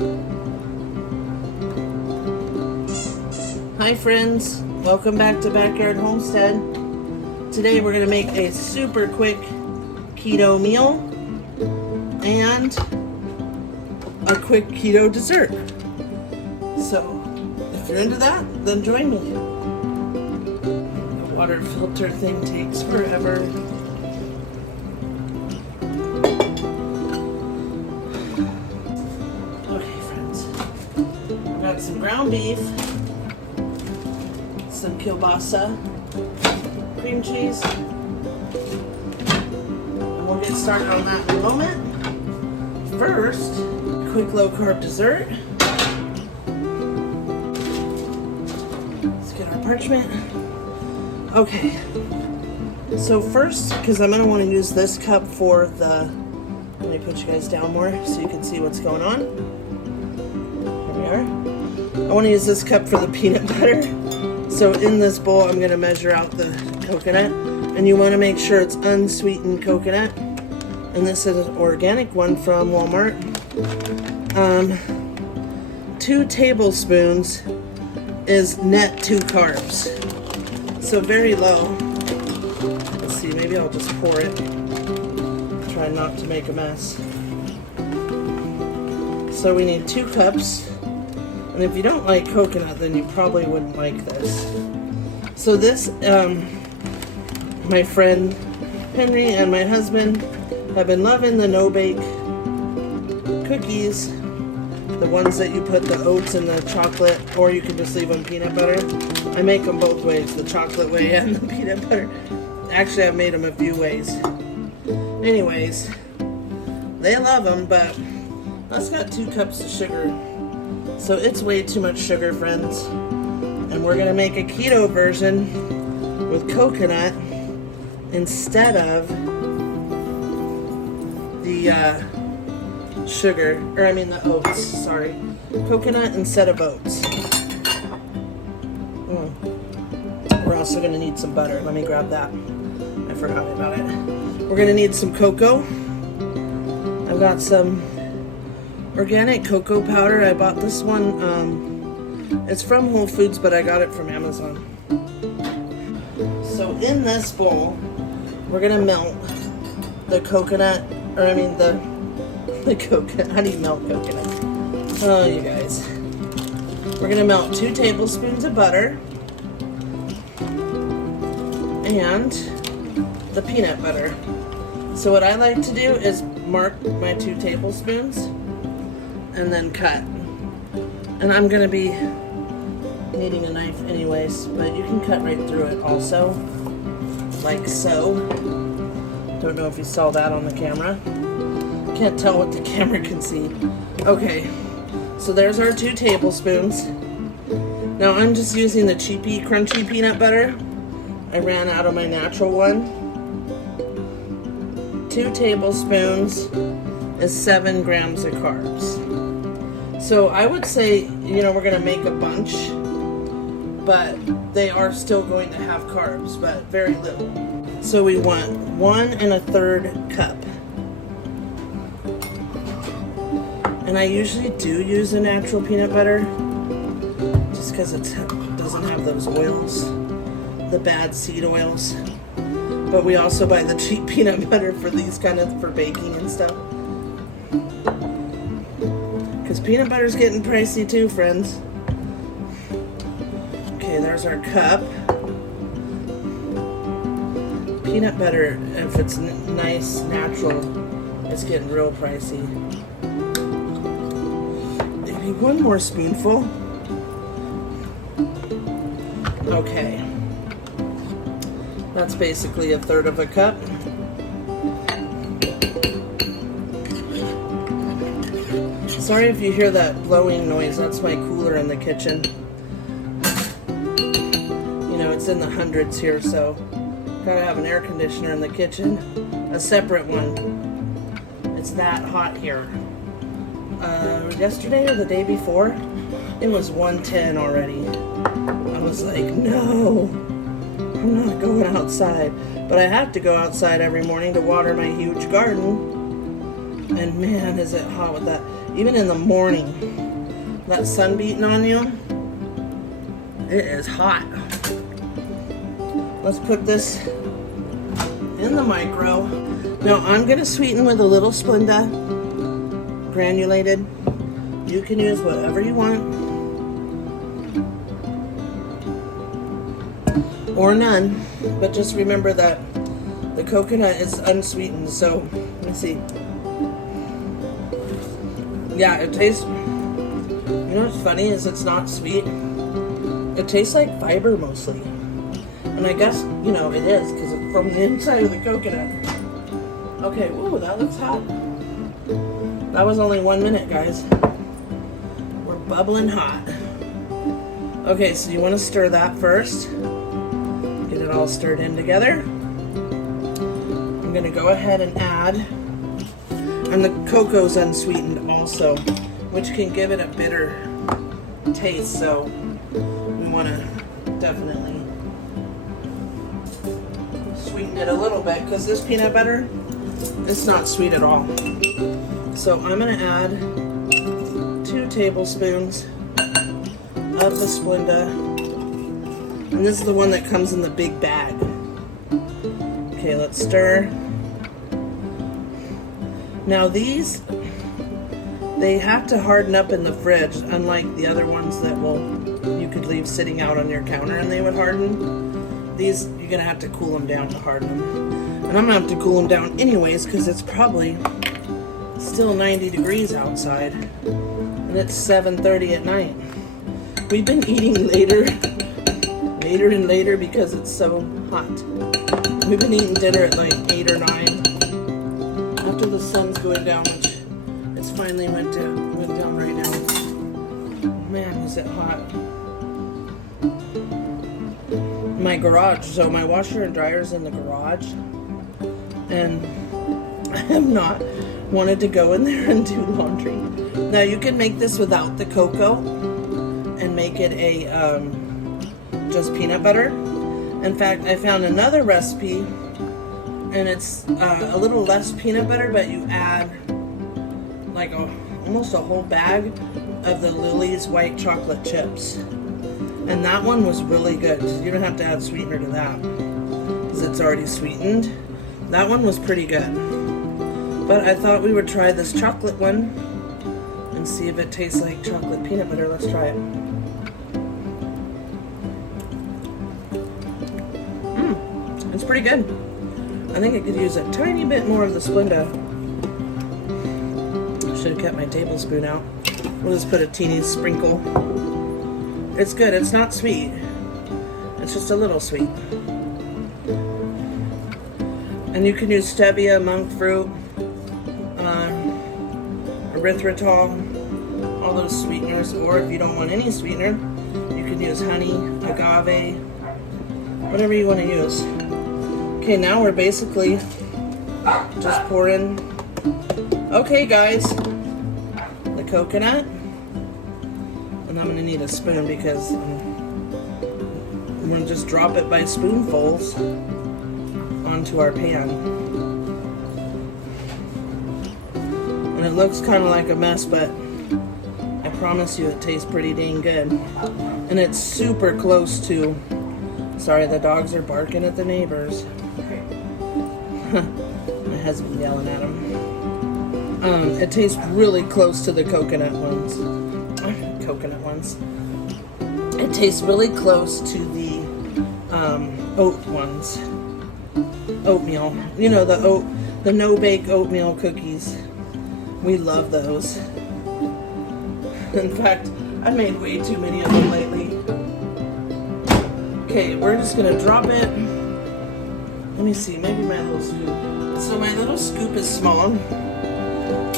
Hi friends, welcome back to Backyard Homestead. Today we're going to make a super quick keto meal and a quick keto dessert. So if you're into that, then join me. The water filter thing takes forever. Okay friends, I've got some ground beef, some kielbasa, cream cheese, and we'll get started on that in a moment. First, quick low carb dessert. Let's get our parchment. Okay, so first, because I'm going to want to use this cup for the, let me put you guys down more so you can see what's going on. Here we are. I want to use this cup for the peanut butter. So in this bowl, I'm going to measure out the coconut, and you want to make sure it's unsweetened coconut. And this is an organic one from Walmart. 2 tablespoons is net 2 carbs. So very low. Let's see, maybe I'll just pour it. Try not to make a mess. So we need 2 cups. And if you don't like coconut, then you probably wouldn't like this. So this, my friend Henry and my husband have been loving the no-bake cookies. The ones that you put the oats and the chocolate, or you can just leave them peanut butter. I make them both ways, the chocolate way and the peanut butter. Actually, I've made them a few ways. Anyways, they love them, but that's got 2 cups of sugar. So it's way too much sugar, friends. And we're gonna make a keto version with coconut instead of the sugar, or I mean the oats, sorry. Coconut instead of oats. We're also gonna need some butter. Let me grab that. I forgot about it. We're gonna need some cocoa. I've got some organic cocoa powder. I bought this one, it's from Whole Foods, but I got it from Amazon. So in this bowl, we're gonna melt the coconut, or I mean the coconut. How do you melt coconut? Oh, you guys. We're gonna melt 2 tablespoons of butter and the peanut butter. So what I like to do is mark my 2 tablespoons and then cut. And I'm gonna be needing a knife anyways, but you can cut right through it also, like so. Don't know if you saw that on the camera. Can't tell what the camera can see. Okay, so there's our 2 tablespoons. Now I'm just using the cheapy crunchy peanut butter. I ran out of my natural one. 2 tablespoons is 7 grams of carbs. So I would say, you know, we're gonna make a bunch, but they are still going to have carbs, but very little. So we want 1 1/3 cup. And I usually do use a natural peanut butter, just because it doesn't have those oils, the bad seed oils. But we also buy the cheap peanut butter for these kind of, for baking and stuff. Because peanut butter's getting pricey too, friends. Okay, there's our cup. Peanut butter, if it's nice, natural, it's getting real pricey. Maybe 1 more spoonful. Okay. That's basically 1/3 of a cup. Sorry if you hear that blowing noise, that's my cooler in the kitchen. You know, it's in the hundreds here, so gotta have an air conditioner in the kitchen. A separate one. It's that hot here. Yesterday or the day before, it was 110 already. I was like, no, I'm not going outside. But I have to go outside every morning to water my huge garden. And man, is it hot with that. Even in the morning, that sun beating on you, it is hot. Let's put this in the micro. Now I'm gonna sweeten with a little Splenda, granulated. You can use whatever you want, or none, but just remember that the coconut is unsweetened. So let me see. Yeah, it tastes, you know what's funny is it's not sweet. It tastes like fiber mostly. And I guess, you know, it is because it's from the inside of the coconut. Okay, ooh, that looks hot. That was only 1 minute, guys. We're bubbling hot. Okay, so you want to stir that first. Get it all stirred in together. I'm going to go ahead and add, and the cocoa's unsweetened also, which can give it a bitter taste, so we want to definitely sweeten it a little bit because this peanut butter, it's not sweet at all. So I'm going to add 2 tablespoons of the Splenda, and this is the one that comes in the big bag. Okay, let's stir. Now these, they have to harden up in the fridge, unlike the other ones that you could leave sitting out on your counter and they would harden. These, you're gonna have to cool them down to harden them. And I'm gonna have to cool them down anyways because it's probably still 90 degrees outside and it's 7:30 at night. We've been eating later and later because it's so hot. We've been eating dinner at like 8 or 9 after the sun's going down, which it's finally went down right now. Man, is it hot. My garage, so my washer and dryer's in the garage, and I have not wanted to go in there and do laundry. Now you can make this without the cocoa and make it a just peanut butter. In fact, I found another recipe, and it's a little less peanut butter, but you add like almost a whole bag of the Lily's white chocolate chips. And that one was really good. You don't have to add sweetener to that because it's already sweetened. That one was pretty good. But I thought we would try this chocolate one and see if it tastes like chocolate peanut butter. Let's try it. It's pretty good. I think I could use a tiny bit more of the Splenda. Should have kept my tablespoon out. We'll just put a teeny sprinkle. It's good. It's not sweet. It's just a little sweet. And you can use stevia, monk fruit, erythritol, all those sweeteners. Or if you don't want any sweetener, you can use honey, agave, whatever you want to use. Okay, now we're basically just pouring. Okay, guys, the coconut. And I'm gonna need a spoon because I'm gonna just drop it by spoonfuls onto our pan. And it looks kind of like a mess, but I promise you it tastes pretty dang good. And it's super close to, sorry, the dogs are barking at the neighbors. My husband yelling at them. It tastes really close to the coconut ones. It tastes really close to the oat ones. Oatmeal. You know, the no-bake oatmeal cookies. We love those. In fact, I made way too many of them lately. Okay, we're just gonna drop it. Let me see, maybe my little scoop. So my little scoop is small.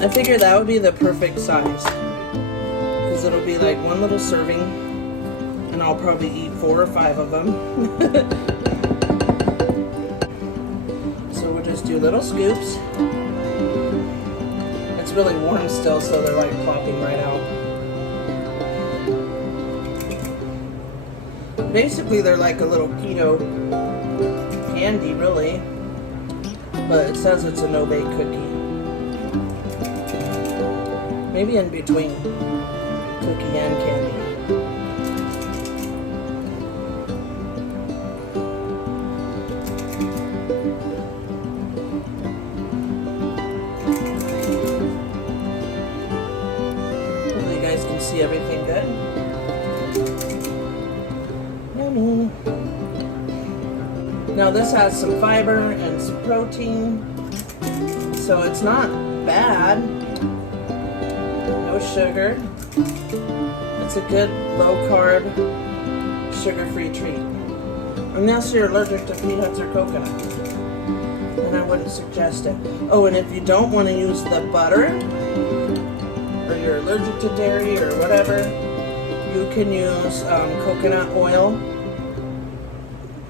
I figured that would be the perfect size. Because it'll be like one little serving, and I'll probably eat 4 or 5 of them. So we'll just do little scoops. It's really warm still, so they're like plopping right out. Basically, they're like a little keto candy, really. But it says it's a no-bake cookie. maybe in between cookie and candy. Hopefully you guys can see everything good. Yummy. Now this has some fiber and some protein, so it's not bad. No sugar. It's a good low carb, sugar-free treat. Unless you're allergic to peanuts or coconut, then I wouldn't suggest it. Oh, and if you don't want to use the butter, or you're allergic to dairy or whatever, you can use coconut oil.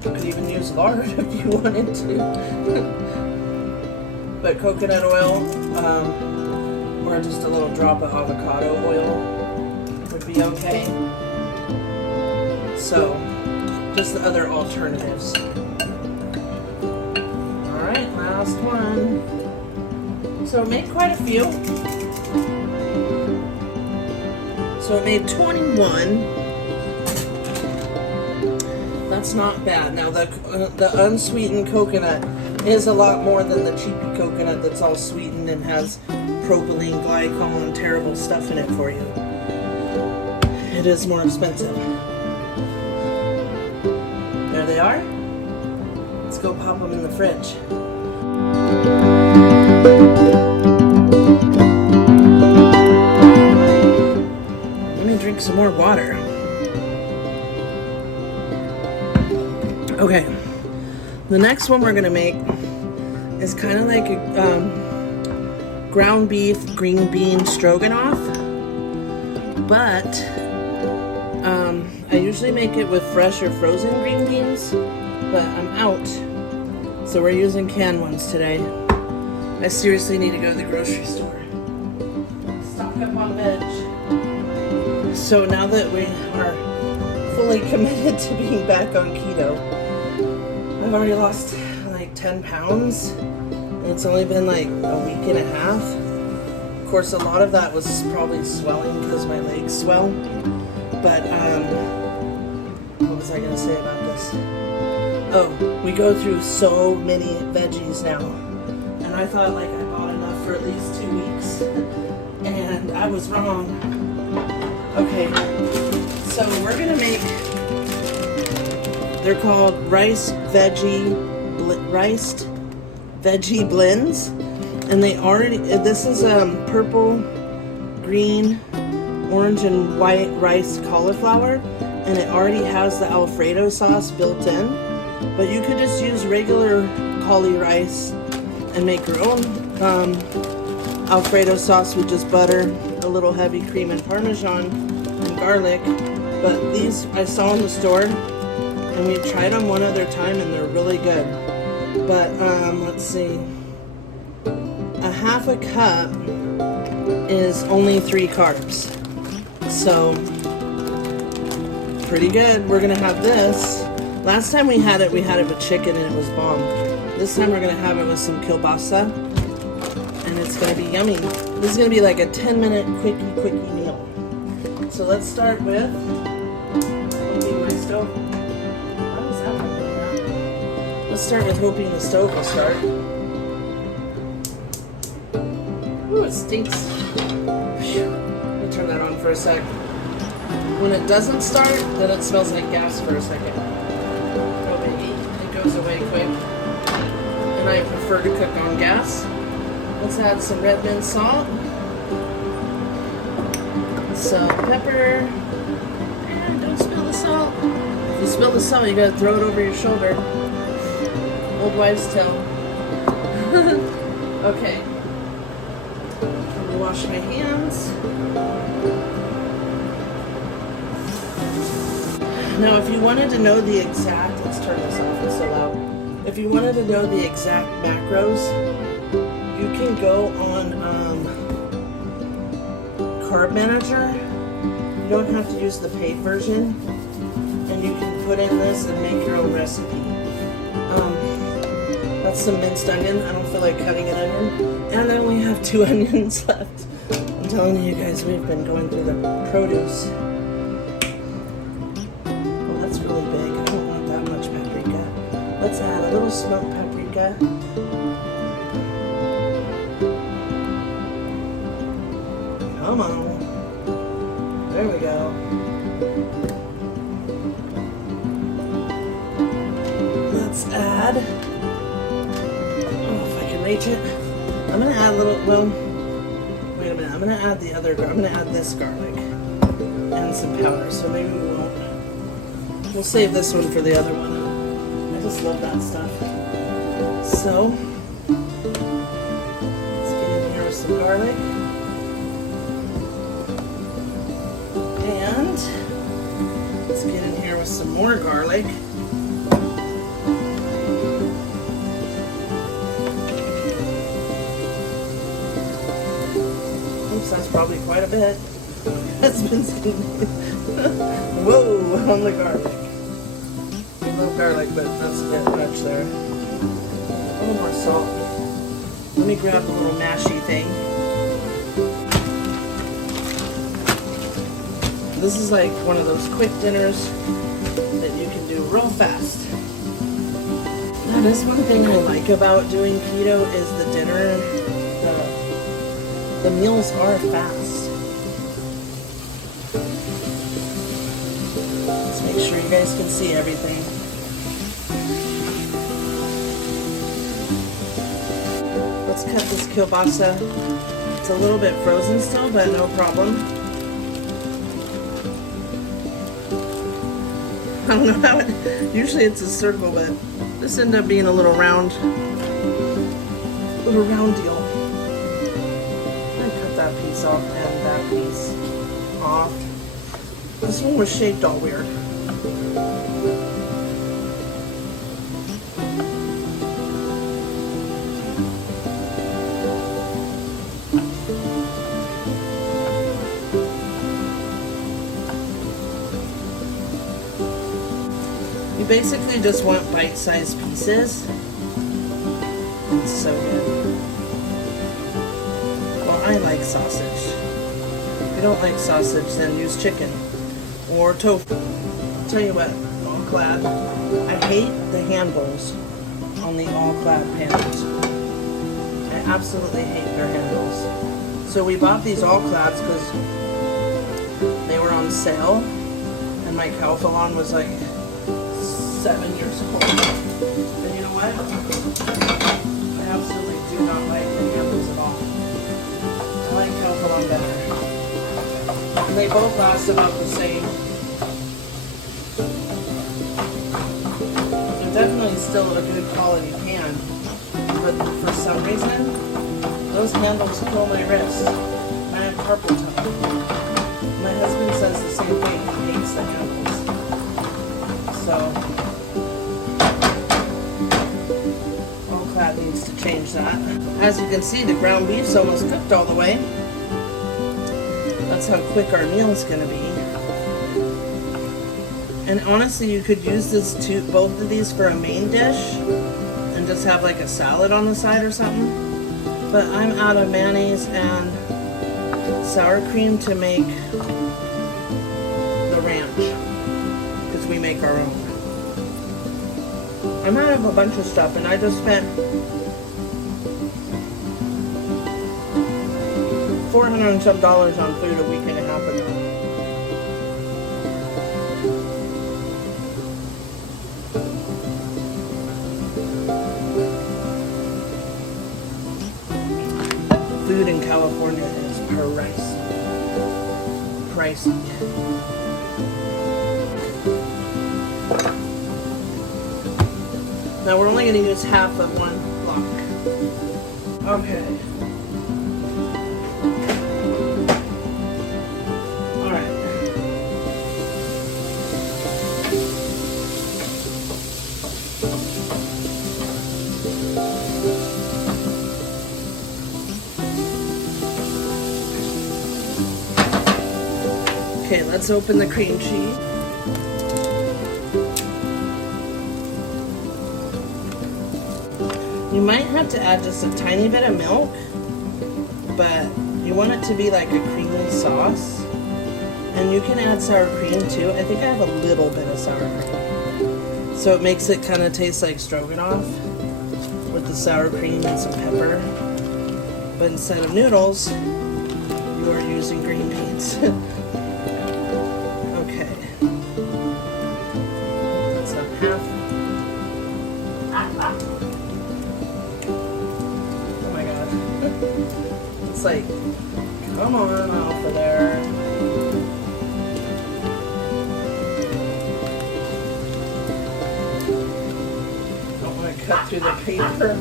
You could even use lard if you wanted to. But coconut oil, or just a little drop of avocado oil would be okay. So, just the other alternatives. Alright, last one. So it made quite a few. So it made 21. That's not bad. Now the unsweetened coconut is a lot more than the cheapy coconut that's all sweetened and has propylene glycol and terrible stuff in it for you. It is more expensive. There they are. Let's go pop them in the fridge. Let me drink some more water. Okay, the next one we're gonna make is kind of like a ground beef green bean stroganoff, but I usually make it with fresh or frozen green beans, but I'm out, so we're using canned ones today. I seriously need to go to the grocery store, stock up on veg. So now that we are fully committed to being back on keto, I've already lost like 10 pounds, and it's only been like a week and a half. Of course, a lot of that was probably swelling because my legs swell. But, what was I going to say about this? Oh, we go through so many veggies now. And I thought like I bought enough for at least 2 weeks. And I was wrong. Okay, so we're going to make... They're called riced veggie blends, and they already. This is purple, green, orange, and white rice cauliflower, and it already has the Alfredo sauce built in. But you could just use regular cauli rice and make your own Alfredo sauce with just butter, a little heavy cream and Parmesan, and garlic. But these I saw in the store. And we've tried them one other time and they're really good. But let's see. A half a cup is only 3 carbs. So pretty good. We're gonna have this. Last time we had it with chicken and it was bomb. This time we're gonna have it with some kielbasa. And it's gonna be yummy. This is gonna be like a 10-minute quickie meal. So let's start with my stove. Let's start with hoping the stove will start. Ooh, it stinks. Phew. Let me turn that on for a sec. When it doesn't start, then it smells like gas for a second. Oh baby, it goes away quick. And I prefer to cook on gas. Let's add some red mint salt. Some pepper. And don't spill the salt. If you spill the salt, you gotta throw it over your shoulder. Old wives' tale. Okay. Let me wash my hands. Now, if you wanted to know the exact, let's turn this off, it's so loud. If you wanted to know the exact macros, you can go on Carb Manager. You don't have to use the paid version, and you can put in this and make your own recipe. That's some minced onion. I don't feel like cutting an onion. And I only have 2 onions left. I'm telling you guys, we've been going through the produce. Oh, that's really big. I don't want that much paprika. Let's add a little smoked paprika. Come on. There we go. Let's add, oh, if I can reach it. I'm gonna add a little, well, wait a minute. I'm gonna add the other, I'm gonna add this garlic and some powder. So maybe we won't. We'll save this one for the other one. I just love that stuff. So, let's get in here with some garlic. And let's get in here with some more garlic. Oops, that's probably quite a bit. Husband's whoa, on the garlic. A little garlic, but that's a bit much there. A little more salt. Let me grab the little mashy thing. This is like one of those quick dinners that you can do real fast. That is one thing I like about doing keto is the dinner. The meals are fast. Let's make sure you guys can see everything. Let's cut this kielbasa. It's a little bit frozen still, but no problem. I don't know how it, usually it's a circle, but this ended up being a little round deal. I'm gonna cut that piece off and that piece off. This one was shaped all weird. You basically just want bite-sized pieces. It's so good. Well, I like sausage. If you don't like sausage, then use chicken or tofu. I'll tell you what, all-clad. I hate the handles on the all-clad pans. I absolutely hate their handles. So we bought these all-clads because they were on sale, and my cauliflower was like 7 years old. And you know what? I absolutely do not like the handles at all. I like cauliflower better. And they both last about the same. They're definitely still a good quality pan, but for some reason, those handles pull my wrist. I have carpal tunnel. My husband says the same thing. He hates the handles. So, that needs to change that. As you can see, the ground beef's almost cooked all the way. That's how quick our meal's gonna be. And honestly, you could use this both of these for a main dish and just have like a salad on the side or something. But I'm out of mayonnaise and sour cream to make the ranch because we make our own. I'm out of a bunch of stuff, and I just spent $400 and some on food a week and a half ago. Food in California is pricey. Now we're only going to use half of one block. Okay. Alright. Okay, let's open the cream cheese. You might have to add just a tiny bit of milk, but You want it to be like a creamy sauce. And you can add sour cream too. I think I have a little bit of sour cream. So it makes it kind of taste like stroganoff with the sour cream and some pepper. But instead of noodles, you are using green beans. Okay. That's a half. Oh my god. It's like, come on off of there. Don't want to cut through the paper.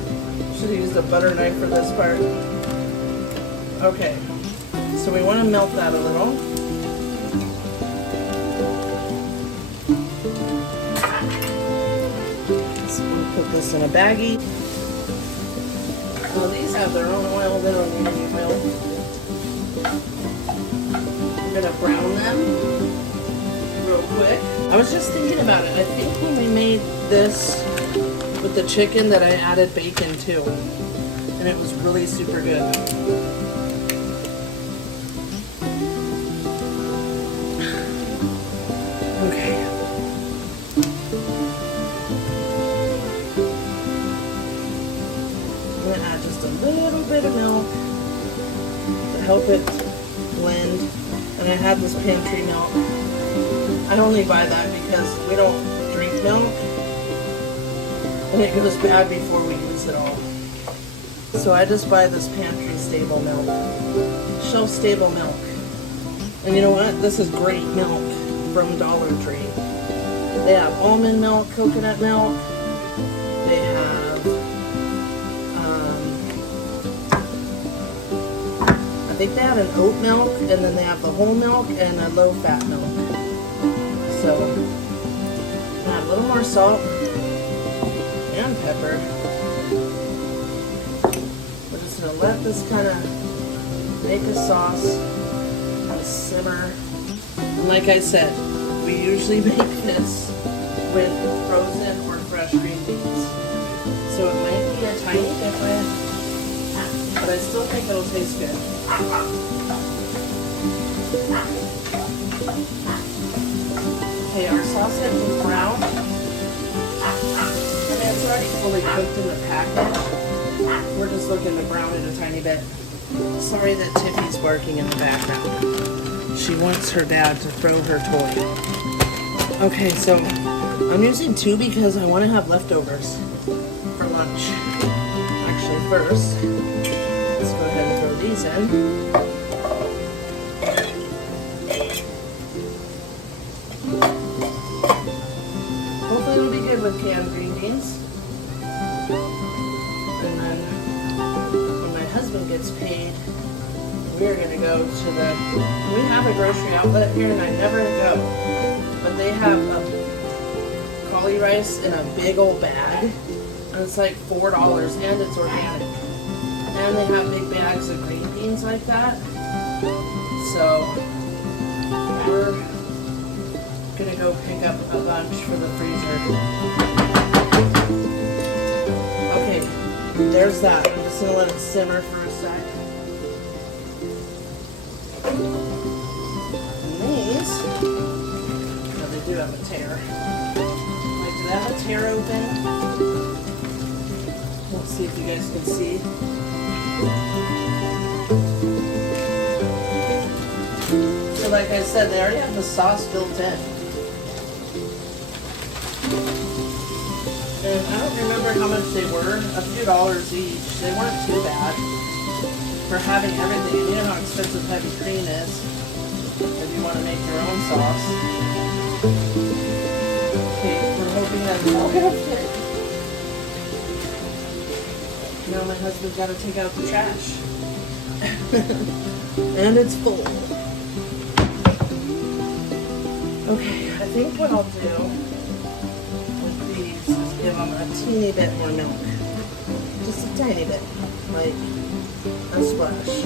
Should have used a butter knife for this part. Okay. So we want to melt that a little. So we'll put this in a baggie. Well, these have their own oil. They don't need any oil. We're going to brown them real quick. I was just thinking about it. I think when we made this with the chicken that I added bacon too. And it was really super good. Okay. I'm going to add just a little bit of milk to help it blend. And I have this pantry milk. I only buy that because we don't drink milk. And it goes bad before we use it all. So I just buy this pantry stable milk. Shelf stable milk. And you know what? This is great milk from Dollar Tree. They have almond milk, coconut milk. They have, I think they have an oat milk, and then they have the whole milk and a low fat milk. So, add a little more salt and pepper. We're just gonna let this kind of make a sauce and simmer. And like I said, we usually make this with frozen or fresh green beans. So it might be a tiny different, but I still think it'll taste good. Okay, our sausage is brown. I mean, it's already fully cooked in the package. We're just looking to brown it a tiny bit. Sorry that Tiffy's barking in the background. She wants her dad to throw her toy. Okay, so I'm using 2 because I want to have leftovers for lunch. Actually, first, let's go ahead and throw these in. Hopefully it'll be good with canned green beans. And then when my husband gets paid, we're gonna go to we have a grocery outlet here and I never go, but they have a cauli rice in a big old bag, and it's like $4 and it's organic. And they have big bags of green beans like that. So we're gonna go pick up a bunch for the freezer. Okay, there's that. I'm just gonna let it simmer for a sec. And these, oh, they do have a tear. Wait, do they have a tear open? Let's see if you guys can see. So like I said, they already have the sauce built in. And I don't remember how much they were, a few dollars each. They weren't too bad for having everything. You know how expensive heavy cream is if you want to make your own sauce. Okay, we're hoping that it's all gonna fit. Now my husband's got to take out the trash. And it's full. Okay, I think what I'll do with these is give them a teeny bit more milk. Just a tiny bit. Like a splash.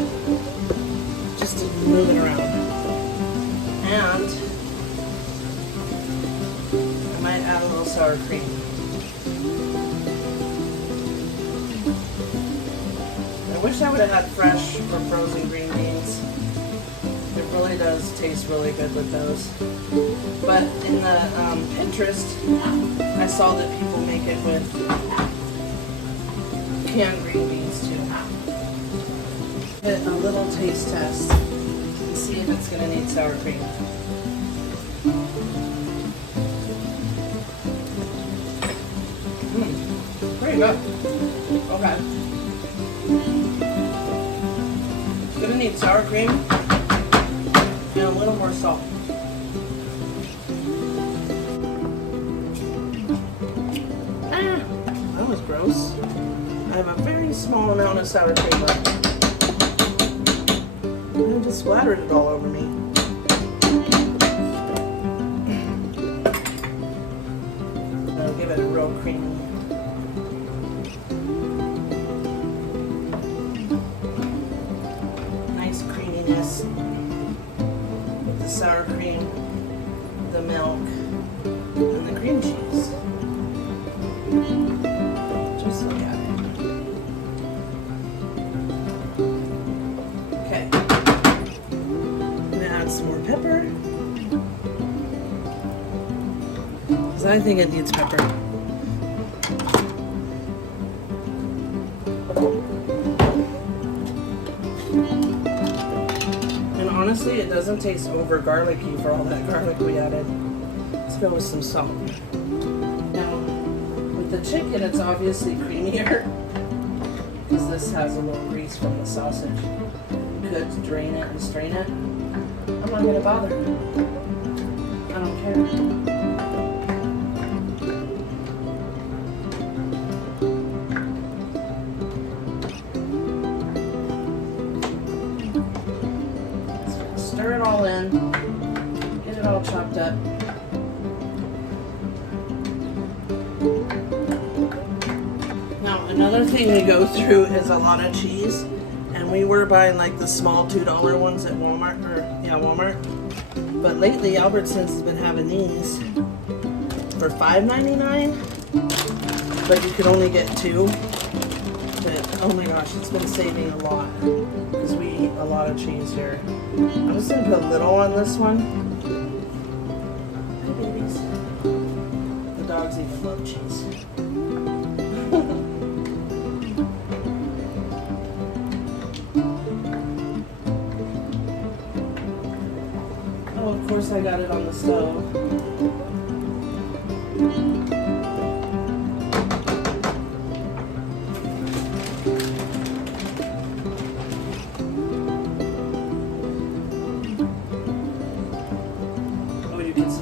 Just to move it around. And I might add a little sour cream. I wish wish I would have had fresh or frozen green beans. It really does taste really good with those. But in the Pinterest, I saw that people make it with canned green beans too. A little taste test and see if it's going to need sour cream. Pretty good. Okay. It's going to need sour cream and a little more salt. That was gross. I have a very small amount of sour cream left. I just splattered it all over me. I'll give it a real creamy. Nice creaminess with the sour cream, the milk, and the cream cheese. Just look at it. Okay. I'm gonna add some more pepper. Because I think it needs pepper. And honestly, it doesn't taste over garlicky for all that garlic we added. Let's go with some salt. Now, with the chicken, it's obviously creamier because this has a little grease from the sausage. You could drain it and strain it. I'm not gonna bother. I don't care. Stir it all in, get it all chopped up. Now another thing we go through is a lot of cheese, and we were buying like the small $2 ones at Walmart, Walmart. But lately Albertsons has been having these for $5.99, but you could only get 2. But oh my gosh, it's been saving a lot because we eat a lot of cheese here. I'm just gonna put a little on this one. Hi babies. The dogs even love cheese. Oh, of course I got it on the stove.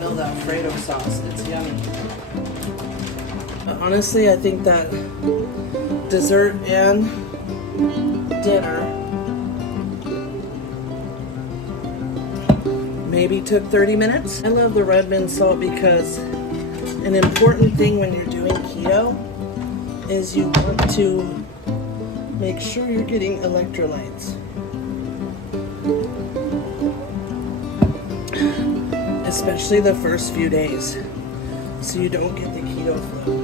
The Alfredo sauce, it's yummy. But honestly, I think that dessert and dinner maybe took 30 minutes. I love the red mint salt because an important thing when you're doing keto is you want to make sure you're getting electrolytes. Especially the first few days, so you don't get the keto flu,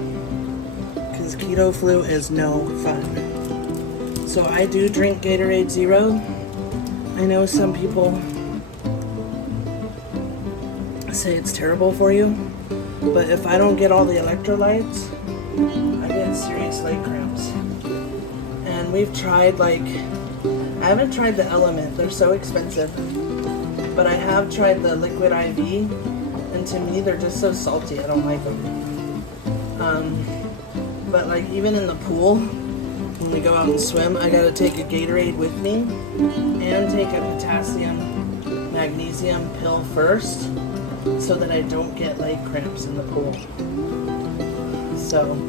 because keto flu is no fun. So I do drink Gatorade Zero. I know some people say it's terrible for you, but if I don't get all the electrolytes, I get serious leg cramps. And we've tried, I haven't tried the Element, they're so expensive. But I have tried the liquid IV, and to me they're just so salty. I don't like them. But even in the pool, when we go out and swim, I gotta take a Gatorade with me and take a potassium magnesium pill first, so that I don't get leg cramps in the pool.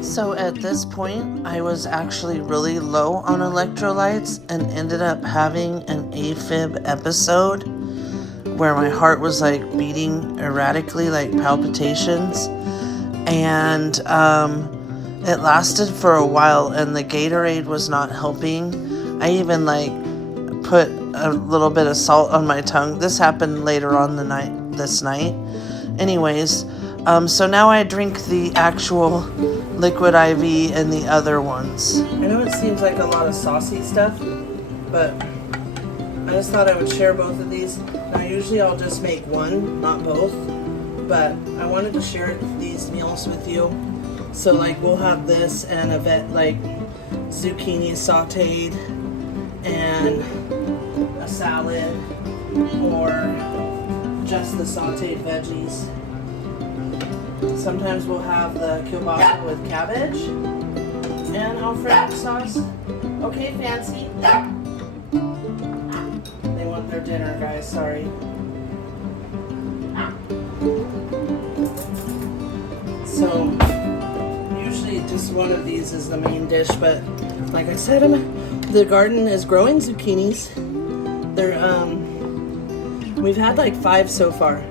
So at this point, I was actually really low on electrolytes and ended up having an AFib episode, where my heart was beating erratically, like palpitations, and it lasted for a while, and the Gatorade was not helping. I even put a little bit of salt on my tongue. This happened later on this night. Anyways, so now I drink the actual liquid IV and the other ones. I know it seems like a lot of saucy stuff, but I just thought I would share both of these. Now usually I'll just make one, not both, but I wanted to share these meals with you. So like we'll have this and like zucchini sauteed and a salad, or just the sauteed veggies. Sometimes we'll have the kielbasa with cabbage and Alfredo sauce. Okay, Fancy. They want their dinner, guys, sorry. So, usually just one of these is the main dish, but like I said, the garden is growing zucchinis. We've had like 5 so far.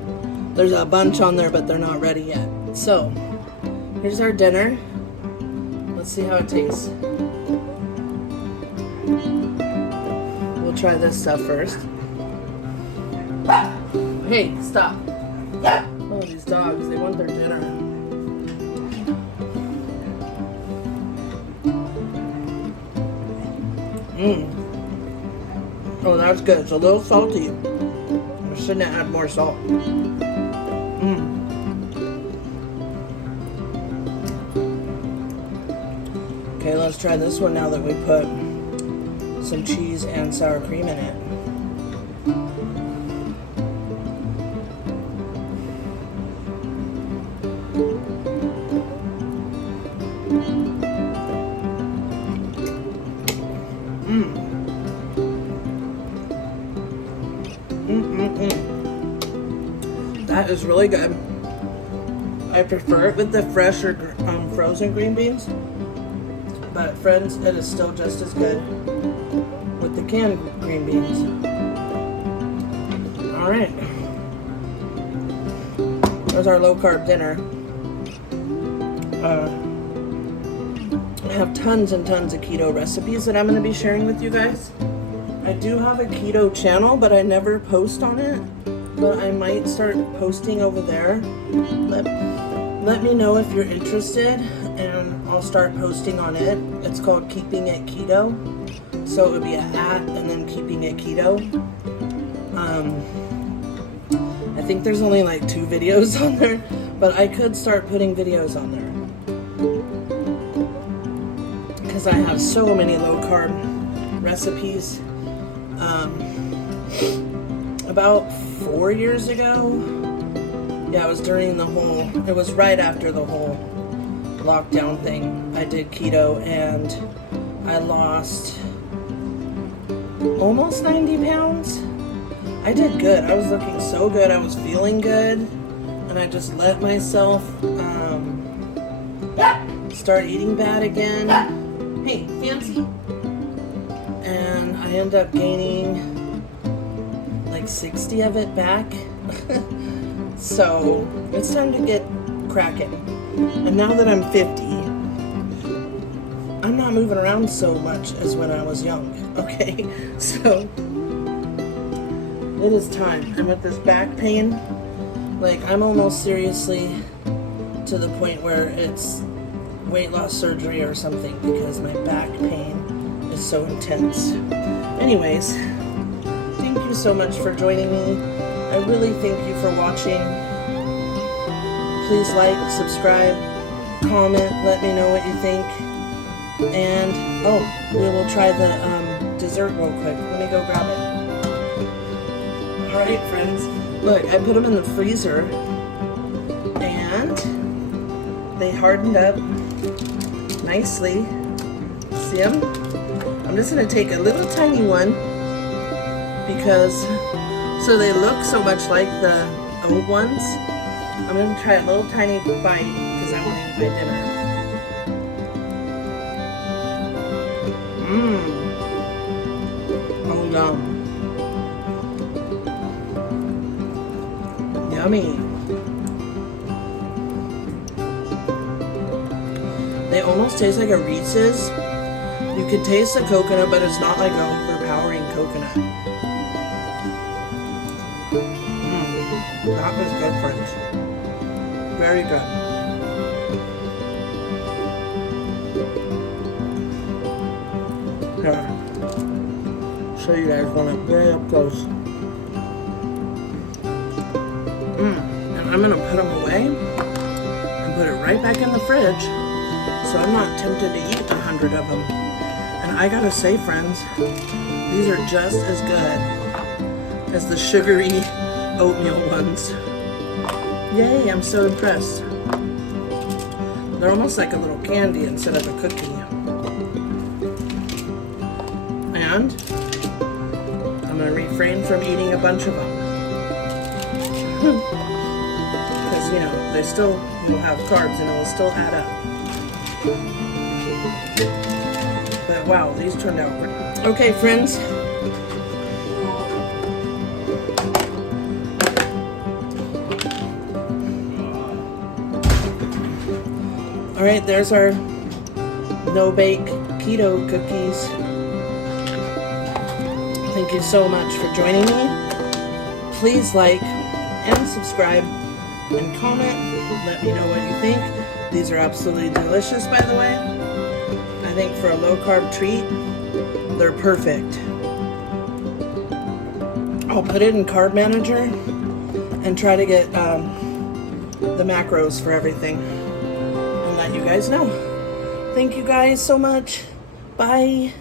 There's a bunch on there, but they're not ready yet. So, here's our dinner. Let's see how it tastes. We'll try this stuff first. Hey, stop. Oh, these dogs, they want their dinner. Oh, that's good. It's a little salty. I shouldn't have added more salt. Okay, let's try this one now that we put some cheese and sour cream in it. That is really good. I prefer it with the fresh or frozen green beans, but friends, it is still just as good with the canned green beans. All right, there's our low carb dinner. I have tons and tons of keto recipes that I'm going to be sharing with you guys. I do have a keto channel, but I never post on it. But I might start posting over there. Let me know if you're interested, and I'll start posting on it. It's called Keeping It Keto. So it would be an @ and then Keeping It Keto. I think there's only like 2 videos on there, but I could start putting videos on there. Because I have so many low carb recipes. About 4 years ago, yeah, it was during it was right after the whole lockdown thing. I did keto and I lost almost 90 pounds. I did good. I was looking so good. I was feeling good. And I just let myself start eating bad again. Hey, Fancy. And I ended up gaining like 60 of it back. So it's time to get cracking. And now that I'm 50, I'm not moving around so much as when I was young. Okay, so it is time. I'm with this back pain. Like, I'm almost seriously to the point where it's weight loss surgery or something, because my back pain is so intense. Anyways, thank you so much for joining me. I really thank you for watching. Please like, subscribe, comment, let me know what you think. And, we will try the dessert real quick. Let me go grab it. Alright, friends. Look, I put them in the freezer. And they hardened up nicely. See them? I'm just going to take a little tiny one, because so they look so much like the old ones. I'm going to try a little tiny bite because I want to eat my dinner. Oh, yum. Yummy. They almost taste like a Reese's. You could taste the coconut, but it's not like overpowering coconut. That was good, friends. Very good. Here. show you guys one up very up close. And I'm gonna put them away and put it right back in the fridge, so I'm not tempted to eat 100 of them. And I gotta say, friends, these are just as good as the sugary oatmeal ones. Yay, I'm so impressed. They're almost like a little candy instead of a cookie. And I'm gonna refrain from eating a bunch of them. Because, you know, they still will have carbs and it will still add up. But wow, these turned out great. Okay, friends. All right, there's our no-bake keto cookies. Thank you so much for joining me. Please like and subscribe and comment. Let me know what you think. These are absolutely delicious, by the way. I think for a low-carb treat, they're perfect. I'll put it in Carb Manager and try to get the macros for everything and let you guys know. Thank you guys so much. Bye.